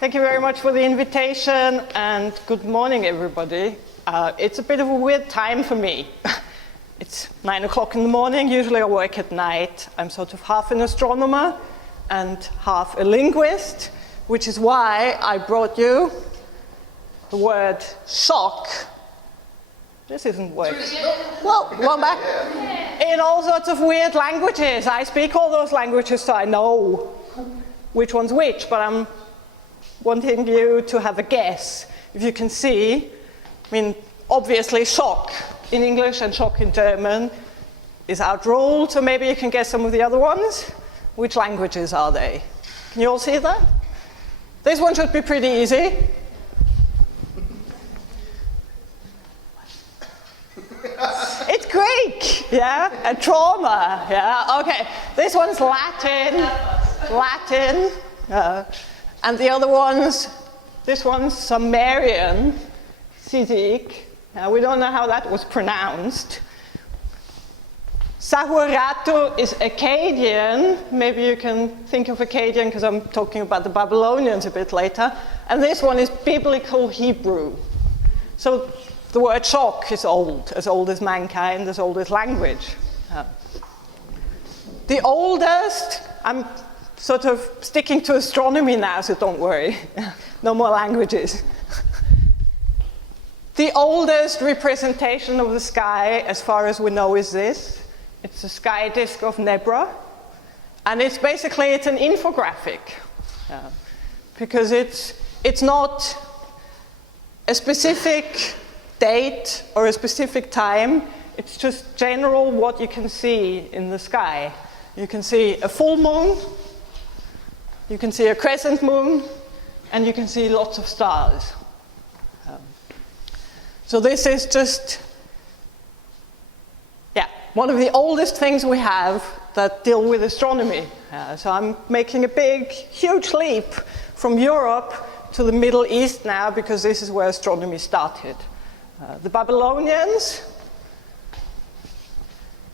Thank you very much for the invitation, and good morning, everybody. It's a bit of a weird time for me. It's 9 o'clock in the morning. Usually I work at night. I'm sort of half an astronomer and half a linguist, which is why I brought you the word shock. This isn't working. Well, one back. In all sorts of weird languages. I speak all those languages, so I know which one's which, but I'm wanting you to have a guess. If you can see, I mean, obviously shock in English and shock in German is outruled, so maybe you can guess some of the other ones. Which languages are they? Can you all see that? This one should be pretty easy. It's Greek, yeah, and trauma, yeah, okay. This one's Latin, and the other ones, this one's Sumerian, Sizik. We don't know how that was pronounced. Sahuratu is Akkadian. Maybe you can think of Akkadian because I'm talking about the Babylonians a bit later. And this one is Biblical Hebrew. So the word shock is old as mankind, as old as language. The oldest, I'm sort of sticking to astronomy now, so don't worry. No more languages. The oldest representation of the sky, as far as we know, is this. It's the sky disk of Nebra. And it's an infographic. Because it's not a specific date or a specific time. It's just general what you can see in the sky. You can see a full moon, you can see a crescent moon, and you can see lots of stars. So this is just, one of the oldest things we have that deal with astronomy. So I'm making a huge leap from Europe to the Middle East now, because this is where astronomy started. The Babylonians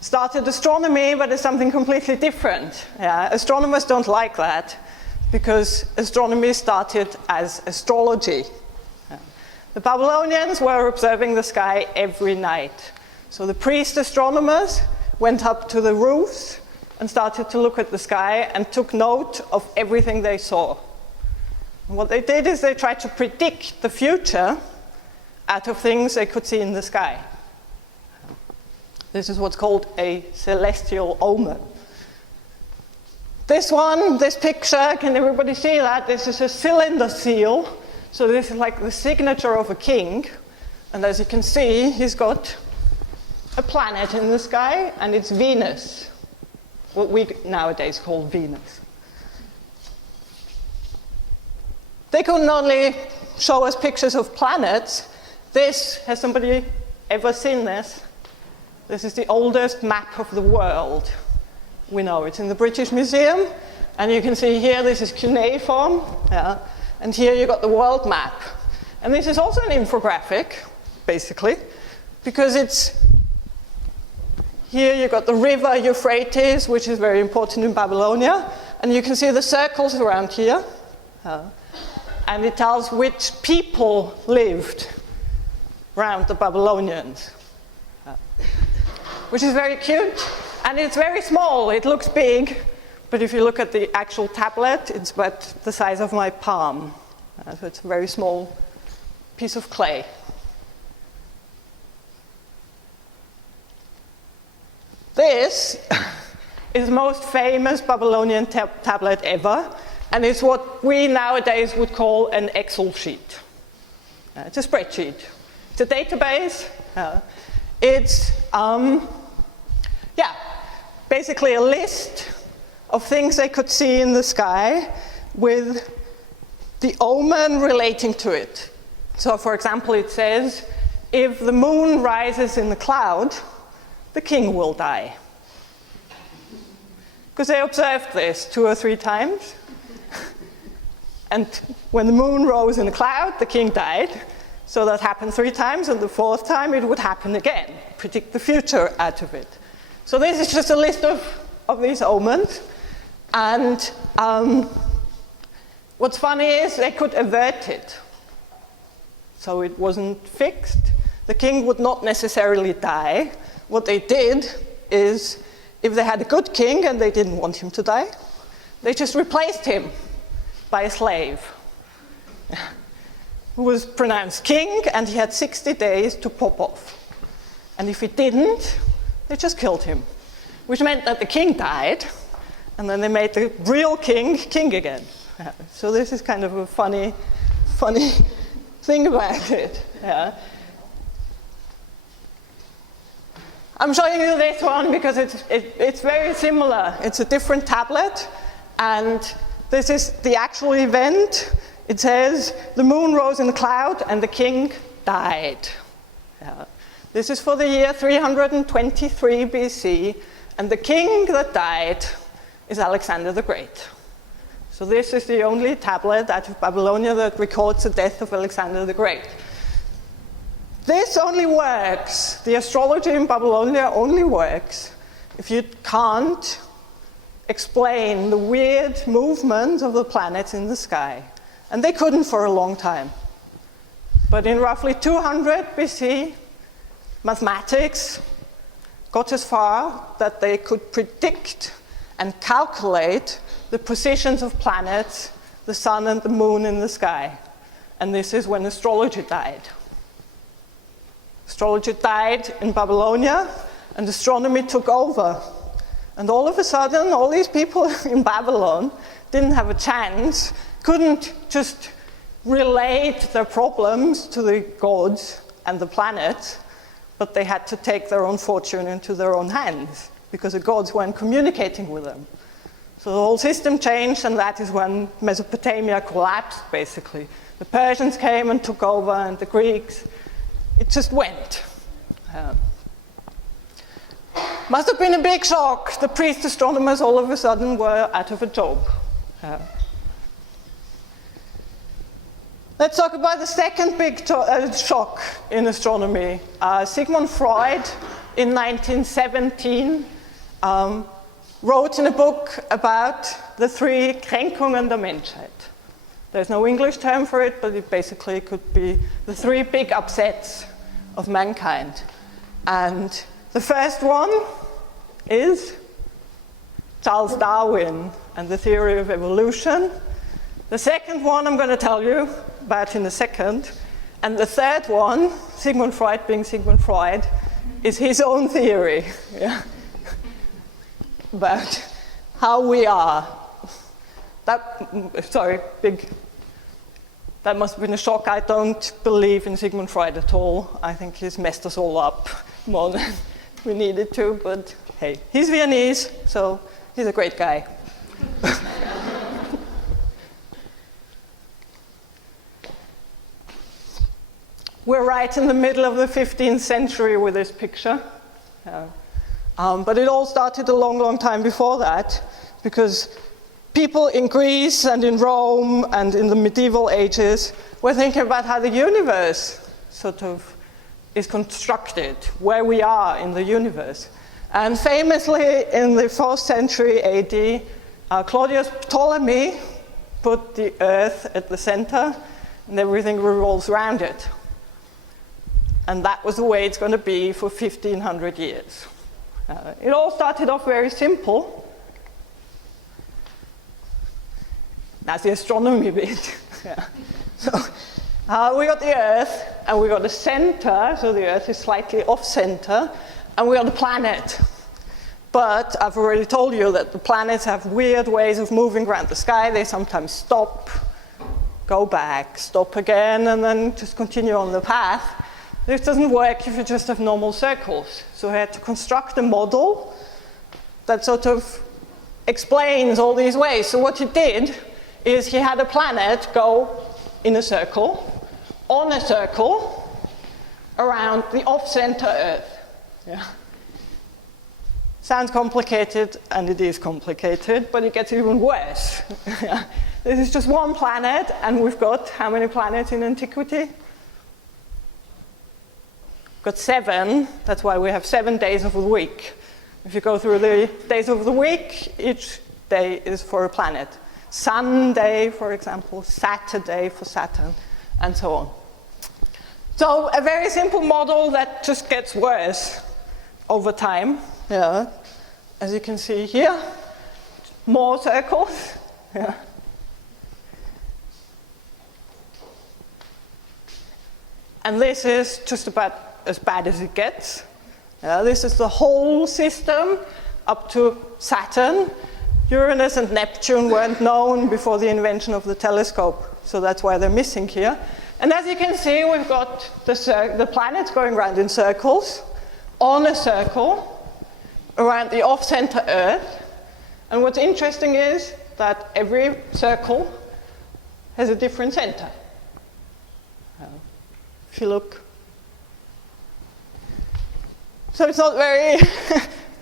started astronomy, but it's something completely different. Astronomers don't like that, because astronomy started as astrology. The Babylonians were observing the sky every night. So the priest astronomers went up to the roofs and started to look at the sky and took note of everything they saw. And what they did is they tried to predict the future out of things they could see in the sky. This is what's called a celestial omen. This picture, can everybody see that? This is a cylinder seal. So this is like the signature of a king. And as you can see, he's got a planet in the sky, and it's Venus, what we nowadays call Venus. They couldn't only show us pictures of planets. Has somebody ever seen this? This is the oldest map of the world. We know it's in the British Museum, and you can see here this is cuneiform, and here you've got the world map. And this is also an infographic, basically, because here you've got the river Euphrates, which is very important in Babylonia, and you can see the circles around here, and it tells which people lived around the Babylonians, which is very cute. And it's very small. It looks big, but if you look at the actual tablet, it's about the size of my palm. So it's a very small piece of clay. This is the most famous Babylonian tablet ever, and it's what we nowadays would call an Excel sheet. It's a spreadsheet. It's a database. It's basically a list of things they could see in the sky with the omen relating to it. So for example, it says, if the moon rises in the cloud, the king will die. Because they observed this 2 or 3 times. And when the moon rose in the cloud, the king died. So that happened 3 times, and the 4th time it would happen again. Predict the future out of it. So this is just a list of these omens. And what's funny is they could avert it. So it wasn't fixed. The king would not necessarily die. What they did is, if they had a good king and they didn't want him to die, they just replaced him by a slave who was pronounced king, and he had 60 days to pop off. And if he didn't, they just killed him, which meant that the king died, and then they made the real king king again. So this is kind of a funny thing about it. Yeah. I'm showing you this one because it's very similar. It's a different tablet, and this is the actual event. It says, the moon rose in the cloud and the king died. Yeah. This is for the year 323 BC, and the king that died is Alexander the Great. So this is the only tablet out of Babylonia that records the death of Alexander the Great. This only works, the astrology in Babylonia only works if you can't explain the weird movements of the planets in the sky. And they couldn't for a long time. But in roughly 200 BC, mathematics got as far that they could predict and calculate the positions of planets, the sun and the moon in the sky. And this is when astrology died. Astrology died in Babylonia, and astronomy took over. And all of a sudden, all these people in Babylon didn't have a chance, couldn't just relate their problems to the gods and the planets, but they had to take their own fortune into their own hands, because the gods weren't communicating with them. So the whole system changed, and that is when Mesopotamia collapsed, basically. The Persians came and took over, and the Greeks. It just went. Must have been a big shock. The priest astronomers all of a sudden were out of a job. Let's talk about the second big shock in astronomy. Sigmund Freud, in 1917, wrote in a book about the 3 Kränkungen der Menschheit. There's no English term for it, but it basically could be the 3 big upsets of mankind. And the first one is Charles Darwin and the theory of evolution. The second one I'm going to tell you about in a second. And the third one, Sigmund Freud being Sigmund Freud, is his own theory about how we are. That must have been a shock. I don't believe in Sigmund Freud at all. I think he's messed us all up more than we needed to, but hey, he's Viennese, so he's a great guy. We're right in the middle of the 15th century with this picture. But it all started a long, long time before that, because people in Greece and in Rome and in the medieval ages were thinking about how the universe sort of is constructed, where we are in the universe. And famously, in the 4th century AD, Claudius Ptolemy put the Earth at the center, and everything revolves around it. And that was the way it's going to be for 1,500 years. It all started off very simple. That's the astronomy bit. So we got the Earth, and we got a center, so the Earth is slightly off-center, and we got a planet. But I've already told you that the planets have weird ways of moving around the sky. They sometimes stop, go back, stop again, and then just continue on the path. This doesn't work if you just have normal circles. So I had to construct a model that sort of explains all these ways. So what he did is he had a planet go in a circle, on a circle, around the off-center Earth. Yeah. Sounds complicated, and it is complicated, but it gets even worse. Yeah. This is just one planet, and we've got how many planets in antiquity? We've got 7. That's why we have 7 days of the week. If you go through the days of the week, each day is for a planet. Sunday, for example, Saturday for Saturn, and so on. So a very simple model that just gets worse over time. Yeah. As you can see here, more circles. Yeah. And this is just about as bad as it gets. This is the whole system up to Saturn. Uranus and Neptune weren't known before the invention of the telescope, so that's why they're missing here. And as you can see, we've got the planets going around in circles, on a circle, around the off-center Earth. And what's interesting is that every circle has a different center. If you look. So it's not very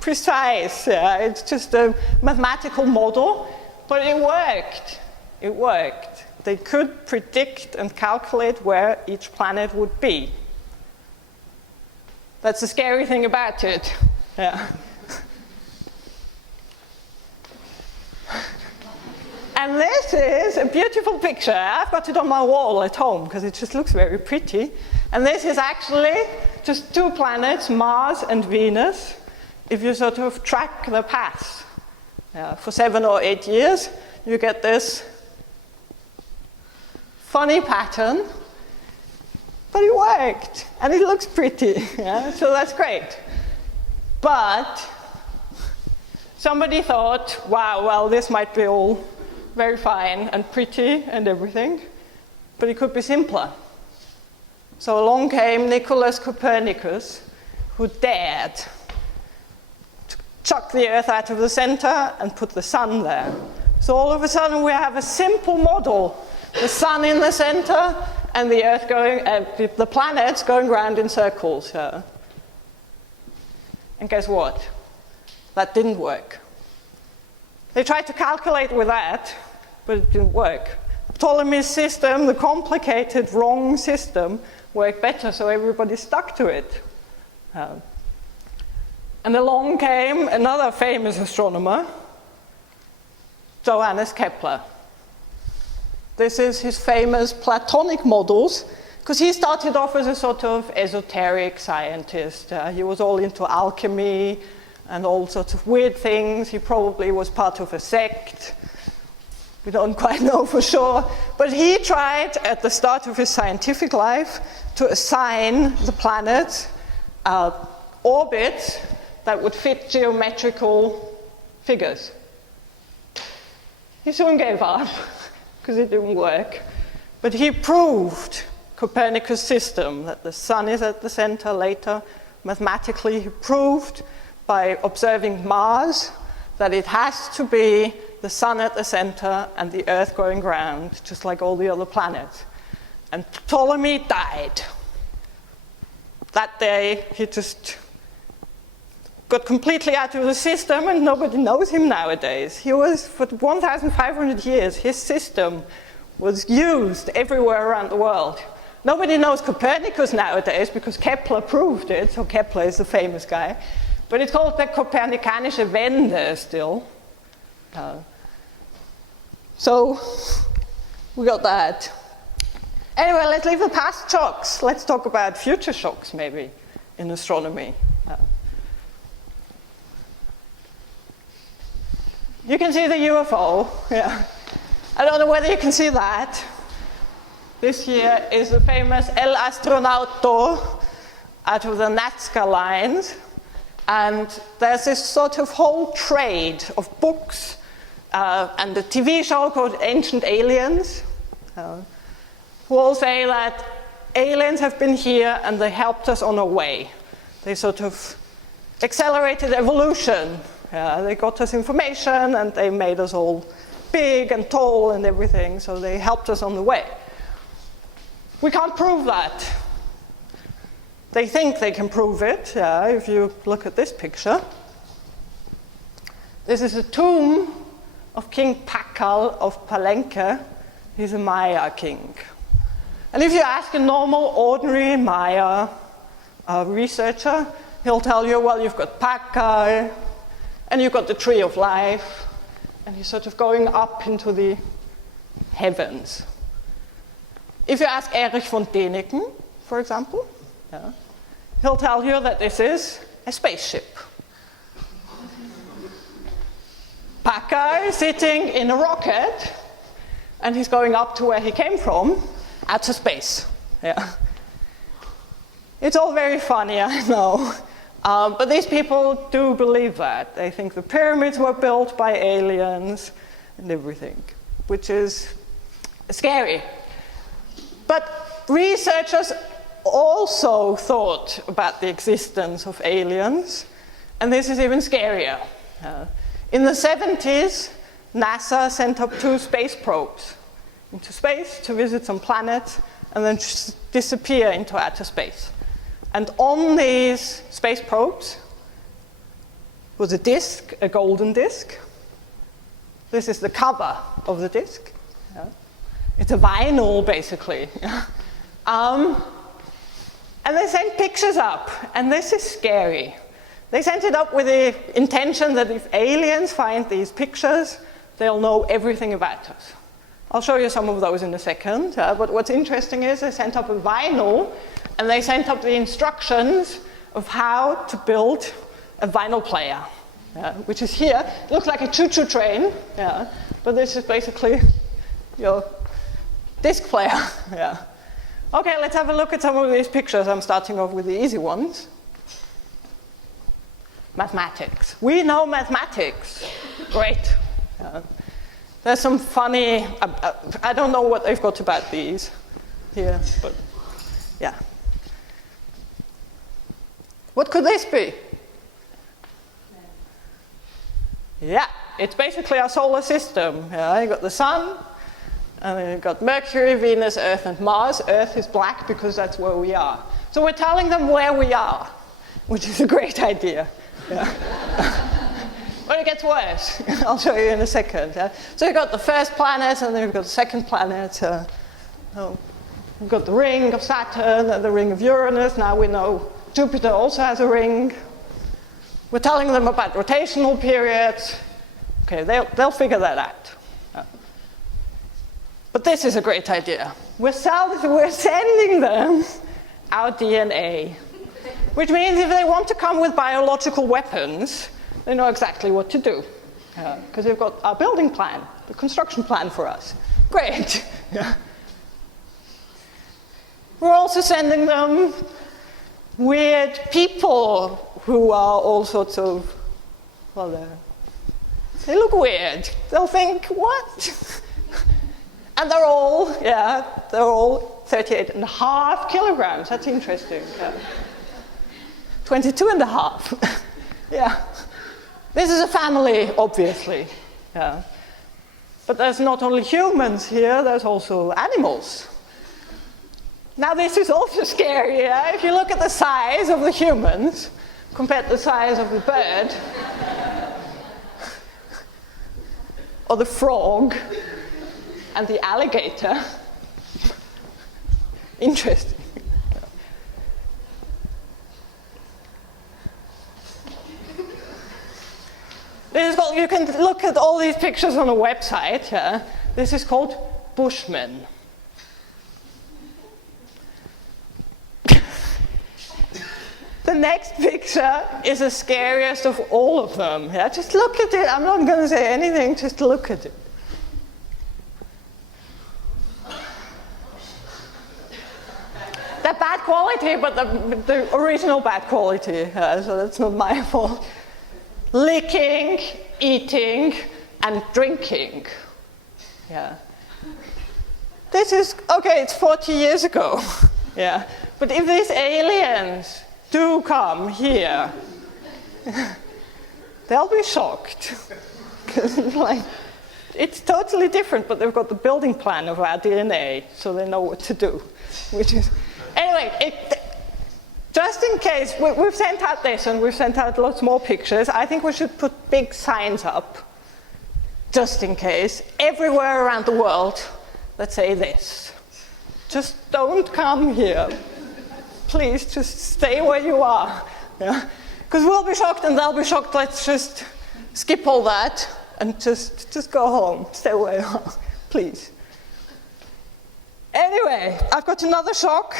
precise. Yeah? It's just a mathematical model, but it worked. It worked. They could predict and calculate where each planet would be. That's the scary thing about it. Yeah. And this is a beautiful picture. I've got it on my wall at home because it just looks very pretty. And this is actually just 2 planets, Mars and Venus, if you sort of track the paths. For 7 or 8 years, you get this funny pattern, but it worked, and it looks pretty, yeah? So that's great. But somebody thought, wow, well, this might be all very fine and pretty and everything, but it could be simpler. So along came Nikolaus Copernicus, who dared to chuck the Earth out of the center and put the sun there. So all of a sudden we have a simple model. The sun in the center and the Earth going, the planets going around in circles. And guess what? That didn't work. They tried to calculate with that, but it didn't work. Ptolemy's system, the complicated, wrong system, worked better, so everybody stuck to it. And along came another famous astronomer, Johannes Kepler. This is his famous Platonic models, because he started off as a sort of esoteric scientist. He was all into alchemy and all sorts of weird things. He probably was part of a sect. We don't quite know for sure. But he tried, at the start of his scientific life, to assign the planets orbits that would fit geometrical figures. He soon gave up, because it didn't work. But he proved Copernicus' system, that the sun is at the center later. Mathematically, he proved by observing Mars that it has to be the sun at the center and the Earth going around, just like all the other planets. And Ptolemy died. That day, he just got completely out of the system, and nobody knows him nowadays. He was, for 1,500 years, his system was used everywhere around the world. Nobody knows Copernicus nowadays because Kepler proved it, so Kepler is the famous guy. But it's called the Kopernikanische Wende still. So we got that. Anyway, let's leave the past shocks. Let's talk about future shocks, maybe, in astronomy. You can see the UFO. Yeah. I don't know whether you can see that. This here is the famous El Astronauto out of the Nazca lines. And there's this sort of whole trade of books and a TV show called Ancient Aliens, who all say that aliens have been here and they helped us on our way. They sort of accelerated evolution. They got us information and they made us all big and tall and everything, so they helped us on the way. We can't prove that. They think they can prove it, if you look at this picture. This is a tomb of King Pakal of Palenque. He's a Maya king. And if you ask a normal, ordinary Maya researcher, he'll tell you, well, you've got Pakal, and you've got the tree of life, and he's sort of going up into the heavens. If you ask Erich von Däniken, for example, he'll tell you that this is a spaceship. Pakal is sitting in a rocket, and he's going up to where he came from, outer space. It's all very funny, I know. But these people do believe that. They think the pyramids were built by aliens and everything, which is scary. But researchers also thought about the existence of aliens, and this is even scarier. In the 70s, NASA sent up 2 space probes into space to visit some planets and then just disappear into outer space. And on these space probes was a disk, a golden disk. This is the cover of the disk. It's a vinyl, basically. And they sent pictures up, and this is scary. They sent it up with the intention that if aliens find these pictures, they'll know everything about us. I'll show you some of those in a second, but what's interesting is they sent up a vinyl, and they sent up the instructions of how to build a vinyl player, which is here. It looks like a choo-choo train, but this is basically your disc player. Okay, let's have a look at some of these pictures. I'm starting off with the easy ones. Mathematics. We know mathematics. Great. There's some funny, I don't know what they've got about these here, but yeah. What could this be? Yeah, it's basically our solar system. You've got the sun, and then you've got Mercury, Venus, Earth, and Mars. Earth is black because that's where we are. So we're telling them where we are, which is a great idea. But it gets worse. I'll show you in a second. So you've got the first planet, and then you've got the second planet. We've got the ring of Saturn and the ring of Uranus. Now we know Jupiter also has a ring. We're telling them about rotational periods. Okay, they'll figure that out. But this is a great idea. We're sending them our DNA, which means if they want to come with biological weapons, they know exactly what to do, because they've got our building plan, the construction plan for us. Great. We're also sending them weird people who are all sorts of, well, they look weird. They'll think, what? And they're all 38.5 kilograms. That's interesting. 22.5. Yeah. This is a family, obviously. Yeah. But there's not only humans here, there's also animals. Now this is also scary. If you look at the size of the humans compared to the size of the bird, or the frog, and the alligator, interesting. This is called, you can look at all these pictures on a website. This is called Bushman. The next picture is the scariest of all of them. Just look at it. I'm not going to say anything, just look at it. They're bad quality, but the original bad quality, so that's not my fault. Licking, eating, and drinking. Yeah. This is, okay, it's 40 years ago. Yeah. But if these aliens do come here, they'll be shocked. Because it's like, It's totally different, but they've got the building plan of our DNA, so they know what to do. Which is, anyway, just in case, we've sent out this and we've sent out lots more pictures. I think we should put big signs up, just in case, everywhere around the world that say this. Just don't come here. Please, just stay where you are. Because we'll be shocked and they'll be shocked. Let's just skip all that and just go home. Stay where you are, please. Anyway, I've got another shock,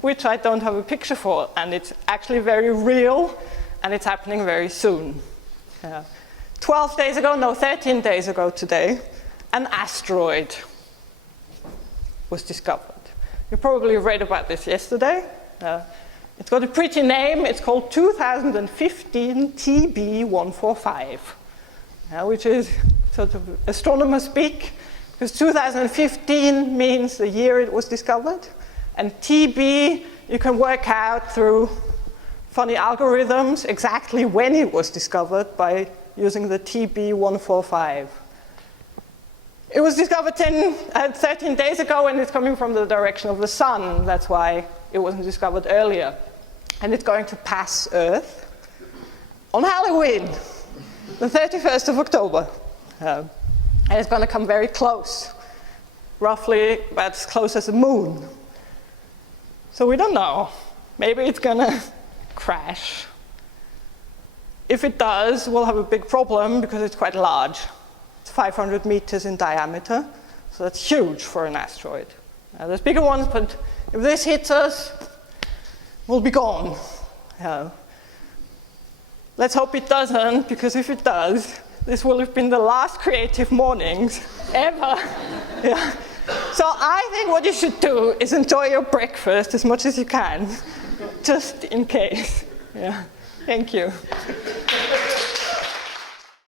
which I don't have a picture for, and it's actually very real, and it's happening very soon. 13 days ago today, an asteroid was discovered. You probably read about this yesterday. It's got a pretty name. It's called 2015 TB145, which is sort of astronomer speak, because 2015 means the year it was discovered, and TB you can work out through funny algorithms exactly when it was discovered by using the TB145. It was discovered 13 days ago, and it's coming from the direction of the sun. That's why it wasn't discovered earlier. And it's going to pass Earth on Halloween, the 31st of October. And it's going to come very close, roughly about as close as the moon. So we don't know. Maybe it's going to crash. If it does, we'll have a big problem because it's quite large. It's 500 meters in diameter, so that's huge for an asteroid. There's bigger ones, but if this hits us, we'll be gone. Let's hope it doesn't, because if it does, this will have been the last Creative Mornings ever. So I think what you should do is enjoy your breakfast as much as you can, just in case. Thank you.